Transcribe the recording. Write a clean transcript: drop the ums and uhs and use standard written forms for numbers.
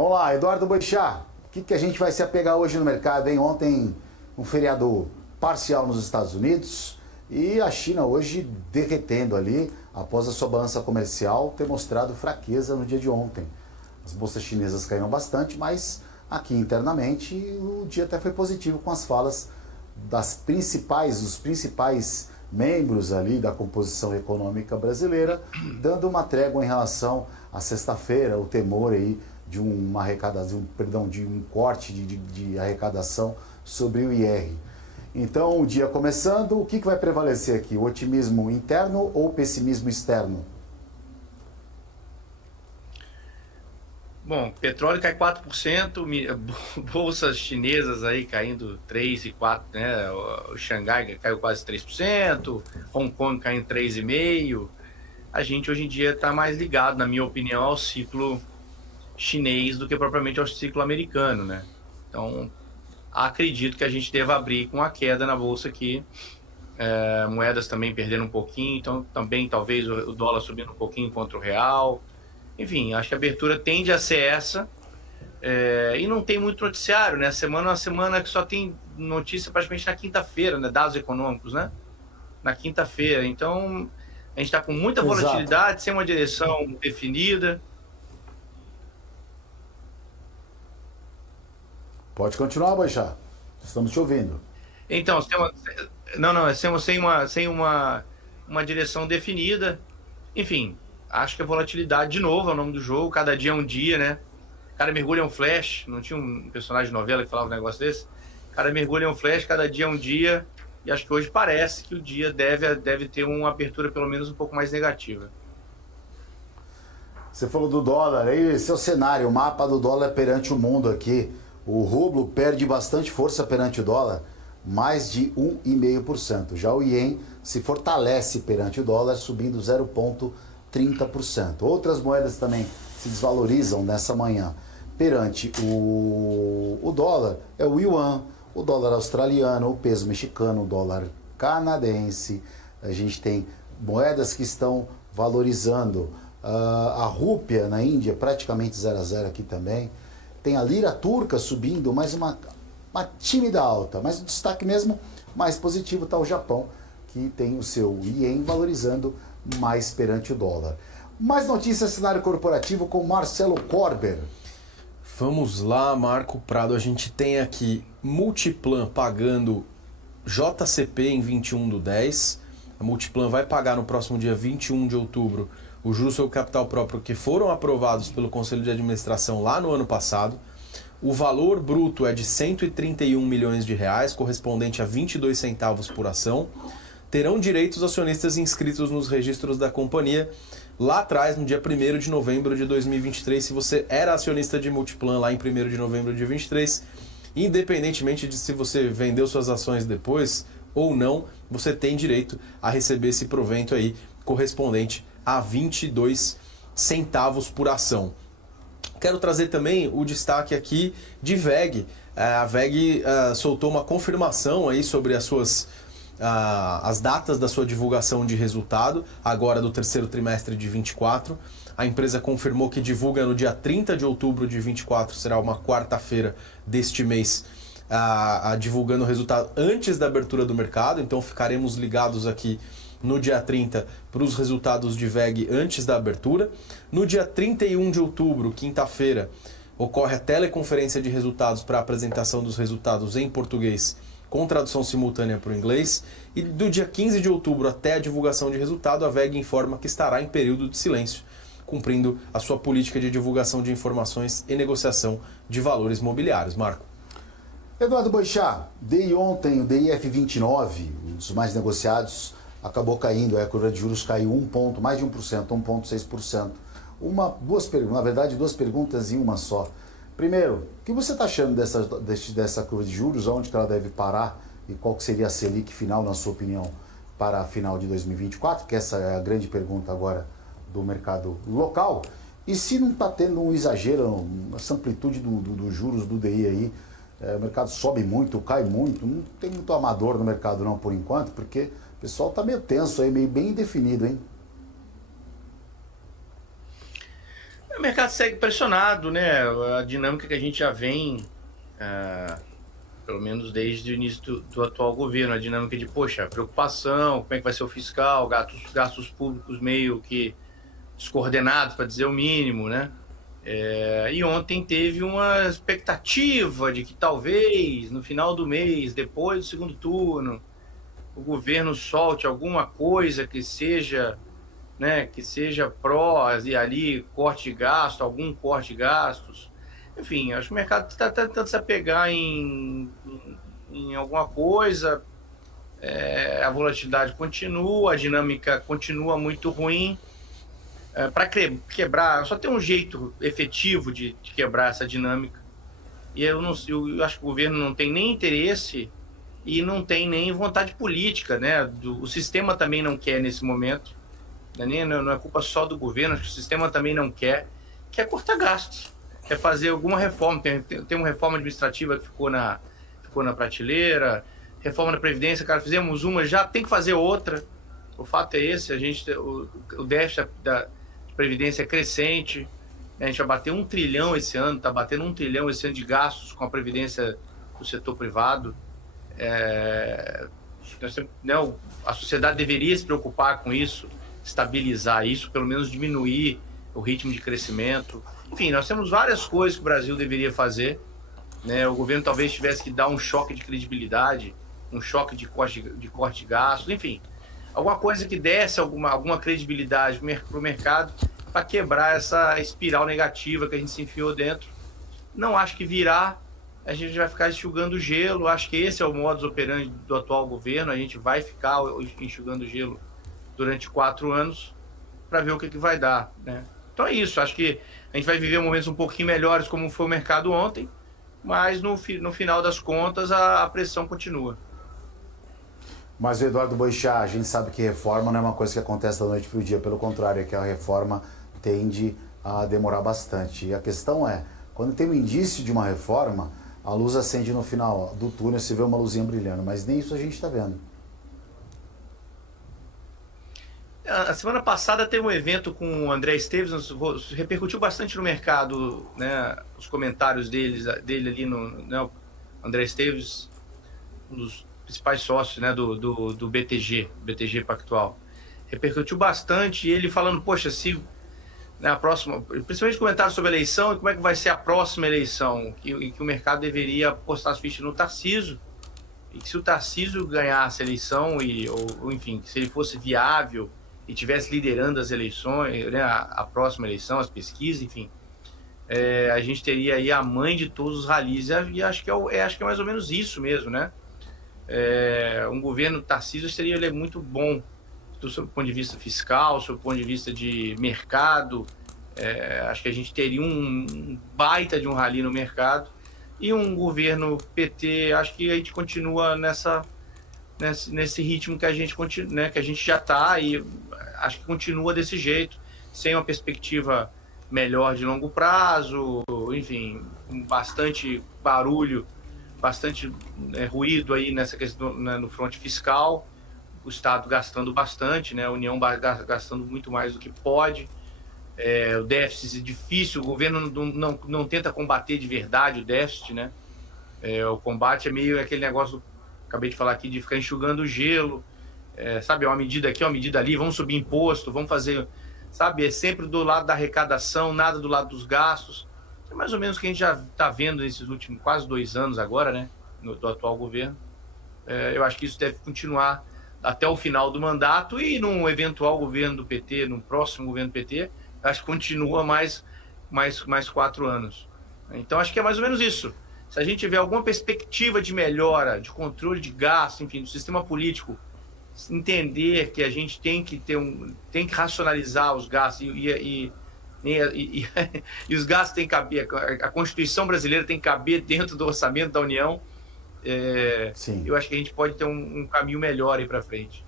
Vamos lá, Eduardo Boixá, o que a gente vai se apegar hoje no mercado, hein? Ontem, um feriado parcial nos Estados Unidos e a China hoje derretendo ali, após a sua balança comercial ter mostrado fraqueza no dia de ontem. As bolsas chinesas caíram bastante, mas aqui internamente o dia até foi positivo com as falas dos principais membros ali da composição econômica brasileira, dando uma trégua em relação à sexta-feira, o temor aí de uma arrecadação, de um corte de arrecadação sobre o IR. Então, o dia começando, o que vai prevalecer aqui? O otimismo interno ou o pessimismo externo? Bom, petróleo cai 4%, bolsas chinesas aí caindo 3 e 4, né? O Xangai caiu quase 3%, Hong Kong caindo 3,5%. A gente hoje em dia está mais ligado, na minha opinião, ao ciclo chinês do que propriamente ao ciclo americano, né? Então, acredito que a gente deva abrir com a queda na bolsa aqui, moedas também perdendo um pouquinho, então também talvez o dólar subindo um pouquinho contra o real. Enfim, acho que a abertura tende a ser essa, e não tem muito noticiário, né? A semana é uma semana que só tem notícia praticamente na quinta-feira, né? Dados econômicos, né? Na quinta-feira, então a gente está com muita volatilidade, sem uma direção definida. Pode continuar, Boixá. Estamos te ouvindo. Então, sem uma direção definida. Enfim, acho que a volatilidade, de novo, é o nome do jogo. Cada dia é um dia, né? Cada mergulho é um flash. Não tinha um personagem de novela que falava um negócio desse? Cada mergulho é um flash, cada dia é um dia. E acho que hoje parece que o dia deve ter uma abertura pelo menos um pouco mais negativa. Você falou do dólar, esse é o cenário, o mapa do dólar perante o mundo aqui. O rublo perde bastante força perante o dólar, mais de 1,5%. Já o iene se fortalece perante o dólar, subindo 0,30%. Outras moedas também se desvalorizam nessa manhã. Perante o dólar é o yuan, o dólar australiano, o peso mexicano, o dólar canadense. A gente tem moedas que estão valorizando. A rúpia na Índia praticamente 0 a 0 aqui também. Tem a lira turca subindo, mais uma tímida alta, mas o destaque mesmo mais positivo está o Japão, que tem o seu iene valorizando mais perante o dólar. Mais notícias, cenário corporativo com Marcelo Corber. Vamos lá, Marco Prado. A gente tem aqui Multiplan pagando JCP em 21/10. A Multiplan vai pagar no próximo dia 21 de outubro os juros sobre capital próprio que foram aprovados pelo Conselho de Administração lá no ano passado. O valor bruto é de 131 milhões de reais, correspondente a 22 centavos por ação. Terão direito os acionistas inscritos nos registros da companhia lá atrás, no dia 1º de novembro de 2023. Se você era acionista de Multiplan lá em 1º de novembro de 2023, independentemente de se você vendeu suas ações depois ou não, você tem direito a receber esse provento aí, correspondente a 22 centavos por ação. Quero trazer também o destaque aqui de VEG. A VEG soltou uma confirmação aí sobre as datas da sua divulgação de resultado, agora do terceiro trimestre de 24. A empresa confirmou que divulga no dia 30 de outubro de 24, será uma quarta-feira deste mês, divulgando o resultado antes da abertura do mercado. Então ficaremos ligados aqui no dia 30 para os resultados de VEG antes da abertura. No dia 31 de outubro, quinta-feira, ocorre a teleconferência de resultados para a apresentação dos resultados em português com tradução simultânea para o inglês. E do dia 15 de outubro até a divulgação de resultado, a VEG informa que estará em período de silêncio, cumprindo a sua política de divulgação de informações e negociação de valores mobiliários. Marco. Eduardo Boixá, DI ontem, o DIF29, um dos mais negociados, acabou caindo, a curva de juros caiu mais de 1%, 1,6%. Duas perguntas em uma só. Primeiro, o que você está achando dessa curva de juros, onde que ela deve parar e qual que seria a Selic final, na sua opinião, para a final de 2024? Que essa é a grande pergunta agora do mercado local. E se não está tendo um exagero, essa amplitude dos juros do DI aí, o mercado sobe muito, cai muito, não tem muito amador no mercado não por enquanto, porque o pessoal está meio tenso aí, meio bem indefinido, hein? O mercado segue pressionado, né? A dinâmica que a gente já vem, pelo menos desde o início do atual governo, a dinâmica de, poxa, preocupação, como é que vai ser o fiscal, gastos públicos meio que descoordenados, para dizer o mínimo, né? E ontem teve uma expectativa de que talvez no final do mês, depois do segundo turno, o governo solte alguma coisa que seja, né, que seja pró e ali corte de gasto, algum corte de gastos. Enfim, acho que o mercado está tentando se apegar em alguma coisa. A volatilidade continua, a dinâmica continua muito ruim. Para quebrar, só tem um jeito efetivo de quebrar essa dinâmica. E eu acho que o governo não tem nem interesse e não tem nem vontade política, né? O sistema também não quer nesse momento. Não é culpa só do governo, acho que o sistema também não quer cortar gastos, quer fazer alguma reforma. Tem uma reforma administrativa que ficou na prateleira, reforma da Previdência, cara, fizemos uma, já tem que fazer outra. O fato é esse, o déficit da Previdência é crescente, né? A gente vai bater 1 trilhão esse ano, está batendo 1 trilhão esse ano de gastos com a Previdência do setor privado. A sociedade deveria se preocupar com isso, estabilizar isso, pelo menos diminuir o ritmo de crescimento. Enfim, nós temos várias coisas que o Brasil deveria fazer, né? O governo talvez tivesse que dar um choque de credibilidade, um choque de corte de gastos, enfim, alguma coisa que desse alguma credibilidade para o mercado para quebrar essa espiral negativa que a gente se enfiou dentro. Não acho que virá, a gente vai ficar enxugando gelo, acho que esse é o modus operandi do atual governo, a gente vai ficar enxugando gelo durante 4 anos para ver o que vai dar, né? Então é isso, acho que a gente vai viver momentos um pouquinho melhores como foi o mercado ontem, mas no final das contas a pressão continua. Mas o Eduardo Boechat, a gente sabe que reforma não é uma coisa que acontece da noite para o dia, pelo contrário, é que a reforma tende a demorar bastante. E a questão é, quando tem um indício de uma reforma, a luz acende no final do túnel, se vê uma luzinha brilhando, mas nem isso a gente está vendo. A semana passada teve um evento com o André Esteves, repercutiu bastante no mercado, né, os comentários dele ali né, o André Esteves, um dos principais sócios, né, do BTG Pactual. Repercutiu bastante, e ele falando, poxa, se na próxima, principalmente comentários sobre a eleição e como é que vai ser a próxima eleição, que o mercado deveria postar as fichas no Tarcísio, e que se o Tarcísio ganhasse a eleição, ou enfim, se ele fosse viável e estivesse liderando as eleições, né, a próxima eleição, as pesquisas, enfim, a gente teria aí a mãe de todos os ralis, e acho que é mais ou menos isso mesmo, né? Um governo Tarcísio ele é muito bom do ponto de vista fiscal, do ponto de vista de mercado. Acho que a gente teria um baita de um rally no mercado, e um governo PT, acho que a gente continua nesse ritmo que a gente continua, né, que a gente já está, e acho que continua desse jeito, sem uma perspectiva melhor de longo prazo, enfim, com bastante barulho, bastante ruído aí nessa questão, né, no fronte fiscal, o Estado gastando bastante, né, a União gastando muito mais do que pode, o déficit é difícil, o governo não tenta combater de verdade o déficit, né, o combate é meio aquele negócio, acabei de falar aqui, de ficar enxugando o gelo, sabe, uma medida aqui, uma medida ali, vamos subir imposto, vamos fazer, sabe, é sempre do lado da arrecadação, nada do lado dos gastos. É mais ou menos o que a gente já está vendo nesses últimos quase 2 anos agora, né, do atual governo. Eu acho que isso deve continuar até o final do mandato, e num eventual governo do PT, no próximo governo do PT, acho que continua mais 4 anos. Então acho que é mais ou menos isso. Se a gente tiver alguma perspectiva de melhora, de controle de gasto, enfim, do sistema político, entender que a gente tem que racionalizar os gastos e os gastos têm que caber, a Constituição brasileira tem que caber dentro do orçamento da União. Eu acho que a gente pode ter um caminho melhor aí para frente.